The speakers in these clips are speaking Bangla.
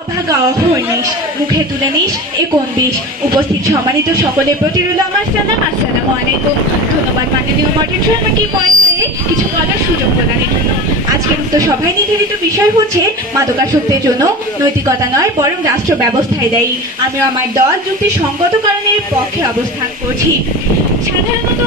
অভাগা অহর্নিশ মুখে তুলে নিস এ কোন বিষ। উপস্থিত সম্মানিত সকলের প্রতি রইল আমার সালাম, আসসালামু আলাইকুম। ধন্যবাদ মাননীয় মডারেটর আমাকে পয়েন্টে কিছু বলার সুযোগ প্রদানের জন্য। আজকের উক্ত সভায় নির্ধারিত বিষয় হচ্ছে মাদকাসক্তের জন্য নৈতিকতা নয় বরং রাষ্ট্র ব্যবস্থায় দায়ী। আমি আমার দল যুক্তিসঙ্গতকরণের পক্ষে অবস্থান করছি। সাধারণত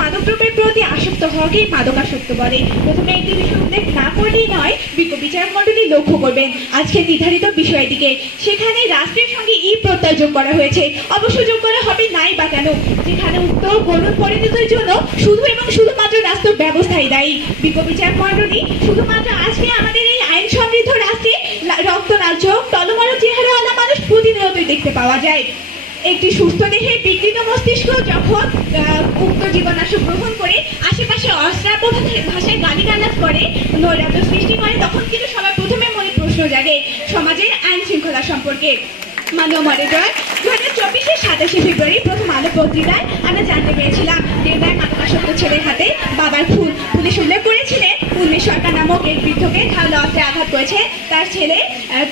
মাদকদ্রব্যের প্রতি আসক্ত হওয়াকেই মাদকাসক্ত বলে। প্রথমে একটি বিষয় উল্লেখ না করলেই নয়, বিজ্ঞ বিচারক মণ্ডলী লক্ষ্য করবেন আজকে নির্ধারিত বিষয়ের দিকে। সেখানে রাষ্ট্রের সঙ্গে প্রত্যয় যোগ করা হয়েছে। অবশ্য যোগ করা হবে নাই বা কেন, যেখানে উক্ত করুণ পরিণতির জন্য শুধু এবং শুধুমাত্র রাষ্ট্র ব্যবস্থাই দায়ী। বিজ্ঞ বিচারক মণ্ডলী শুধুমাত্র আজকে আমাদের এই আইন সমৃদ্ধ রাষ্ট্রে রক্তরাজ্য টলমল চেহারাওয়ালা মানুষ প্রতিনিয়তই দেখতে পাওয়া যায়। একটি সুস্থ দেহে বিকৃত মস্তিষ্ক যখন উক্ত জীবনাশু গ্রহণ করে আশেপাশে অশ্রাব্য ভাষায় গালিগালাজ করে, নৈরাজ্য সৃষ্টি করে, তখন কিন্তু সবার প্রথমে মনে প্রশ্ন জাগে সমাজের আইন শৃঙ্খলা সম্পর্কে। মাননীয় মডারেটর, 2024-এর 27শে ফেব্রুয়ারি প্রথম আলো পত্রিকায় আমরা জানতে পেরেছিলাম দেওদায় মাদকাসক্ত ছেলের হাতে বাবার খুন। পুলিশ উল্লেখ করেছিলেন উর্মি সরকার নামক এক বৃদ্ধকে ধারালো অস্ত্রে আঘাত করেছে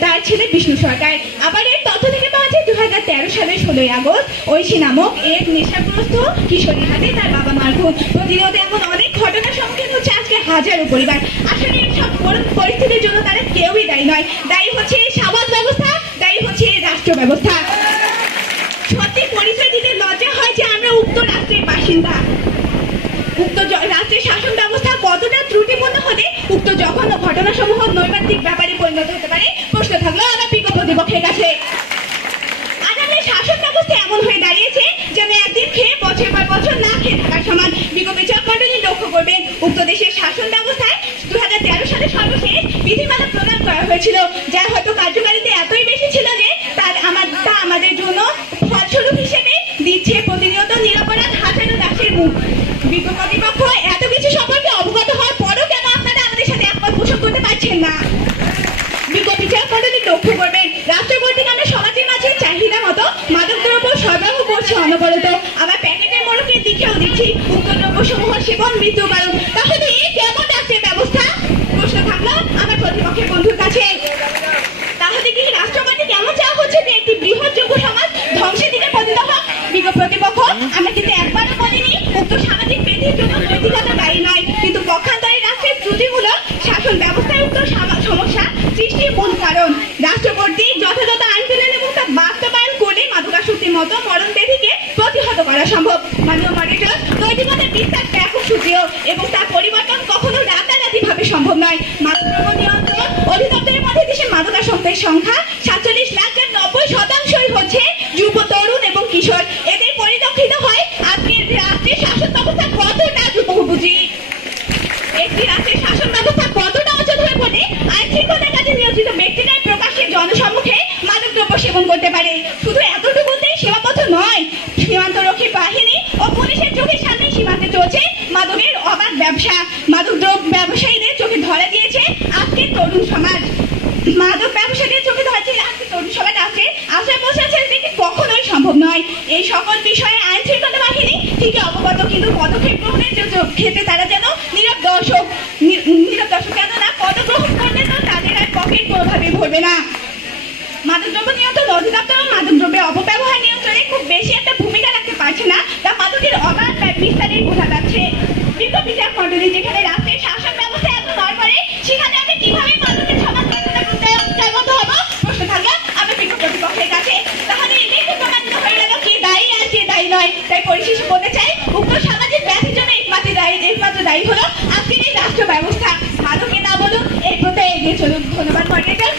তার ছেলে বিষ্ণু সরকার। আবার এর তথ্য থেকে পাওয়া যায় 2013 সালের 16ই আগস্ট ঐশী নামক এক নেশাগ্রস্ত কিশোরীর হাতে তার বাবা মার খুন। প্রতিনিয়ত এমন অনেক ঘটনার সম্মুখীন হচ্ছে আজকে হাজারো পরিবার। আসলে এই সব পরিস্থিতির জন্য তারা কেউই দায়ী নয়। দায়ী হচ্ছে সমাজ ব্যবস্থা, দায়ী হচ্ছে রাষ্ট্র ব্যবস্থা। সত্যি পরিচয় দিতে লজ্জা হয় যে আমরা উক্ত রাষ্ট্রের বাসিন্দা। উক্ত রাষ্ট্রের শাসন ব্যবস্থা কতটা ত্রুটিপূর্ণ হলে উক্ত জঘন্য ঘটনাসমূহ নৈমিত্তিক ব্যাপারে পরিণত হতে পারে, প্রশ্ন থাকলো আমার বিজ্ঞ প্রতিপক্ষের কাছে। আজ আমাদের শাসন ব্যবস্থা এমন হয়ে দাঁড়িয়েছে যেন একদিন খেয়ে বছর পর বছর না খেয়ে থাকার সমান। বিজ্ঞ বিচারক মণ্ডলী লক্ষ্য করবেন উক্ত দেশের শাসন ব্যবস্থায় 2013 সালে সর্বশেষ বিধিমালা প্রদান করা হয়েছিল, যা হয়তো কার্যকারিতা এতই বেশি ছিল যে তা আমাদের জন্য ফলস্বরূপ হিসেবে দিচ্ছে প্রতিনিয়ত নিরপরাধ হাজারো দাসের মুখ। বিজ্ঞ কর্তৃপক্ষ এত কিছু সম্পর্কে অবগত হওয়ার পরও কেন আপনারা আমাদের সাথে একমত পোষণ করতে পারছেন না? বিজ্ঞ বিচারক মণ্ডলী লক্ষ্য করবেন রাষ্ট্র কর্তৃক আমরা সমাজের মাঝে চাহিদা মতো মাদকদ্রব্য সরবরাহ করছি অনবরত, আবার প্যাকেটের মোড়কের দিকেও দিচ্ছি উক্ত দ্রব্যসমূহ সেবন মৃত্যুর কারণ। তাহলে এই কেমন রাষ্ট্রের ব্যবস্থা? প্রশ্ন থাকলো আমার প্রতিপক্ষের বন্ধুর কাছে। তাহলে কি রাষ্ট্র কর্তৃক কেমন চাওয়া হচ্ছে যে একটি বৃহৎ যুব সমাজ ধ্বংসের দিকে পতিত হোক? বিজ্ঞ প্রতিপক্ষ, আমরা কিন্তু একবারও বলিনি উক্ত সামাজিক বৃদ্ধির জন্য নৈতিকতা দায়ী নয়, কিন্তু পক্ষান্তরে রাষ্ট্রের ত্রুটিমূলক শাসন ব্যবস্থায় উক্ত সমস্যা সৃষ্টির মূল কারণ। রাষ্ট্র কর্তৃক যথাযথ আইন প্রণয়ন এবং তা বাস্তবায়ন করলে মাদকাসক্তির মতো মরণ ব্যাধিকে প্রতিহত করা সম্ভব। মাননীয় মডারেটর, নৈতিকতার বিস্তার ব্যাপক সূত্রীয় এবং তার পরিবর্তন কখনো রাতারাতি ভাবে সম্ভব নয়। মাদকদ্রব্য নিয়ন্ত্রণ অধিদপ্তরের মধ্যে দেশে মাদকাসক্তের সংখ্যা 47 লাখ, যার 90% হচ্ছে যুব, তরুণ এবং কিশোর। এদের পরিলক্ষিত হয় আজকের রাষ্ট্রের শাসন ব্যবস্থা কতটা বহুবুঝি। একটি রাষ্ট্রের শাসন ব্যবস্থা কতটা অচল হয়ে পড়ে আইন শৃঙ্খলার কাজে নিয়োজিত ব্যক্তিরা প্রকাশ্যে জনসম্মুখে মাদকদ্রব্য সেবন করতে পারে। শুধু এতটুকুতেই সীমাবদ্ধ নয়, সীমান্তরক্ষী বাহিনী ও পুলিশের চোখের সামনে সীমান্তে চলছে মাদকের অবাধ ব্যবসা। মাদকদ্রব্য ব্যবসায়ীদের চোখে ধরা দিয়েছে আজকের তরুণ সমাজ। মাদক ব্যবসায়ীদের চোখে ধরেছে আজকে তরুণ সমাজ আছে আশা বসাচ্ছে দেখে কখনোই সম্ভব নয়। এই সকল বিষয়ে আইন শৃঙ্খলা বাহিনী ঠিকই অবগত, কিন্তু পদক্ষেপ গ্রহণের ক্ষেত্রে তারা যেন নীরব দর্শক। কেননা পদক গ্রহণ করলে তো তাদের আর পকেট কোনোভাবেই ভরবে না। মাদকদ্রব্য নিয়ন্ত্রণ অধিদপ্তর মাদকদ্রব্যের অপব্যবহার নিয়ন্ত্রণে খুব বেশি একটা ভূমিকা রাখতে পারছে না, তা মাদকের অবাধ বিস্তারেই বোঝা যাচ্ছে। বিজ্ঞ বিচারক মণ্ডলী, যেখানে রাষ্ট্রের শাসন ব্যবস্থা এত নড়বড়ে, সেখানে আমরা কিভাবে মাদকের সমাজ ব্যবস্থা হবো? প্রশ্ন থাকলো আমার বিজ্ঞ প্রতিপক্ষের কাছে। তাহলে এটাই তো প্রমাণিত হয়ে গেল কে দায়ী আর কে দায়ী নয়। তাই পরিশেষে বলতে চাই উক্ত সামাজিক ব্যাধির জন্য একমাত্র দায়ী হলো আজকের এই রাষ্ট্র ব্যবস্থা। মাদকে না বলুন, এই প্রত্যয় এগিয়ে চলুন। ধন্যবাদ মডারেটর।